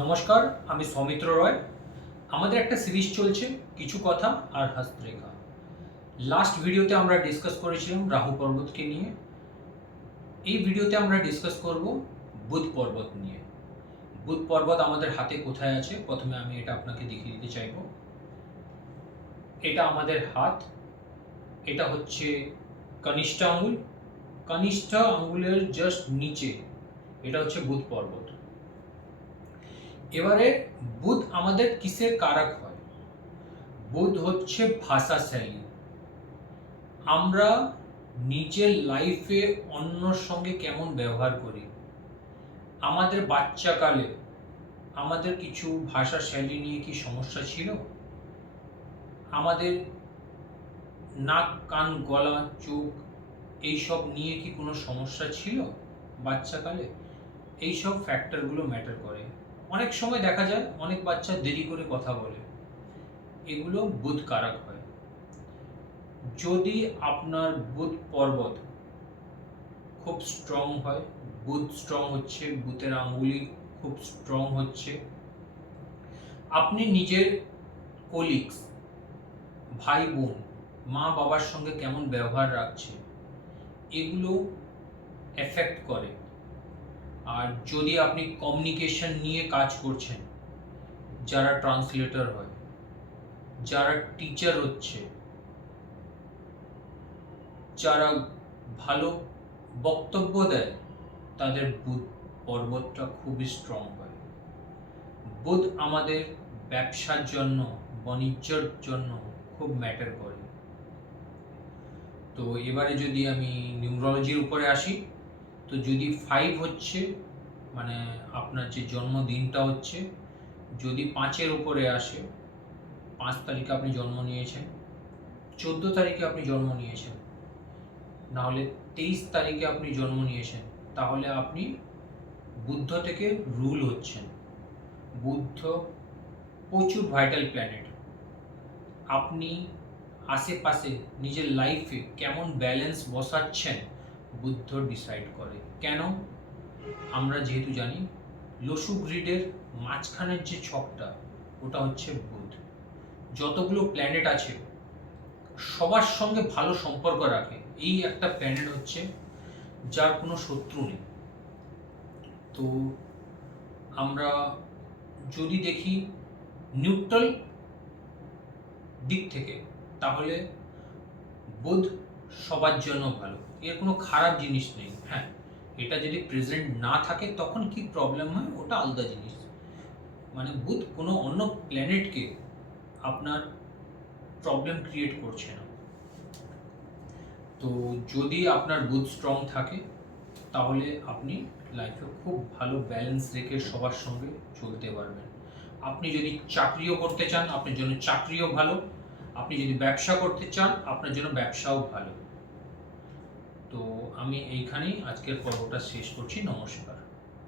নমস্কার, আমি সৌমিত্র রয়। আমাদের একটা সিরিজ চলছে কিছু কথা আর হস্তরেখা। লাস্ট ভিডিওতে আমরা ডিসকাস করেছিলাম রাহু পর্বতকে নিয়ে। এই ভিডিওতে আমরা ডিসকাস করব বুধ পর্বত নিয়ে। বুধ পর্বত আমাদের হাতে কোথায় আছে, প্রথমে আমি এটা আপনাকে দেখিয়ে দিতে চাইব। এটা আমাদের হাত, এটা হচ্ছে কনিষ্ঠা আঙ্গুল। কনিষ্ঠা আঙ্গুলের জাস্ট নিচে এটা হচ্ছে বুধ পর্বত। এবারে বুধ আমাদের কিসের কারক হয়? বুধ হচ্ছে ভাষা শৈলী। আমরা নিজের লাইফে অন্যর সঙ্গে কেমন ব্যবহার করি। আমাদের বাচ্চাকালে আমাদের কিছু ভাষা শৈলী নিয়ে কি সমস্যা ছিল? আমাদের নাক, কান, গলা, চোখ এইসব নিয়ে কি কোনো সমস্যা ছিল বাচ্চাকালে? এইসব ফ্যাক্টরগুলো ম্যাটার করে। অনেক সময় দেখা যায় অনেক বাচ্চা দেরি করে কথা বলে, এগুলো বুধ কারক হয়। যদি আপনার বুধ পর্বত খুব স্ট্রং হয়, বুধ স্ট্রং হচ্ছে, বুধের আঙ্গুলি খুব স্ট্রং হচ্ছে, আপনি নিজের কলিগস, ভাই বোন, মা বাবার সঙ্গে কেমন ব্যবহার রাখছে, এগুলো এফেক্ট করে। আর যদি আপনি কমিউনিকেশন নিয়ে কাজ করছেন, যারা ট্রান্সলেটর হয়, যারা টিচার হচ্ছে, যারা ভালো বক্তব্য দেয়, তাদের বুধ পর্বতটা খুবই স্ট্রং হয়। বুধ আমাদের ব্যবসার জন্য, বাণিজ্যের জন্য খুব ম্যাটার করে। তো এবারে যদি আমি নিউরোলজির উপরে আসি, তো যদি 5 হচ্ছে, মানে আপনার যে জন্মদিনটা হচ্ছে, যদি 5-এর উপরে আসে, 5 তারিখে আপনি জন্ম নিয়েছেন, 14 তারিখে আপনি জন্ম নিয়েছেন, নাহলে 23 তারিখে আপনি জন্ম নিয়েছেন, তাহলে আপনি বুধ থেকে রুল হচ্ছেন। বুধ প্রচুর ভাইটাল প্ল্যানেট। আপনি আশেপাশে নিজের লাইফে কেমন ব্যালেন্স বসাচ্ছেন বুধ ডিসাইড করে। কেন? আমরা যেহেতু জানি লসু গ্রিডের মাঝখানের যে ছকটা, ওটা হচ্ছে বুধ। যতগুলো প্ল্যানেট আছে সবার সঙ্গে ভালো সম্পর্ক রাখে, এই একটা প্ল্যানেট হচ্ছে যার কোনো শত্রু নেই। তো আমরা যদি দেখি নিউট্রাল দিক থেকে, তাহলে বুধ সবার জন্য ভালো, এর কোনো খারাপ জিনিস নেই। হ্যাঁ, এটা যদি প্রেজেন্ট না থাকে তখন কি প্রবলেম হয়, ওটা আলাদা জিনিস। মানে বুধ কোনো অন্য প্ল্যানেটকে আপনার প্রবলেম ক্রিয়েট করছে না। তো যদি আপনার বুধ স্ট্রং থাকে, তাহলে আপনি লাইফে খুব ভালো ব্যালেন্স রেখে সবার সঙ্গে চলতে পারবেন। আপনি যদি চাকরিও করতে চান, আপনার জন্য চাকরিও ভালো। আপনি যদি ব্যবসা করতে চান, আপনার জন্য ব্যবসাও ভালো। তো আমি এইখানেই আজকের পর্বটা শেষ করছি। নমস্কার।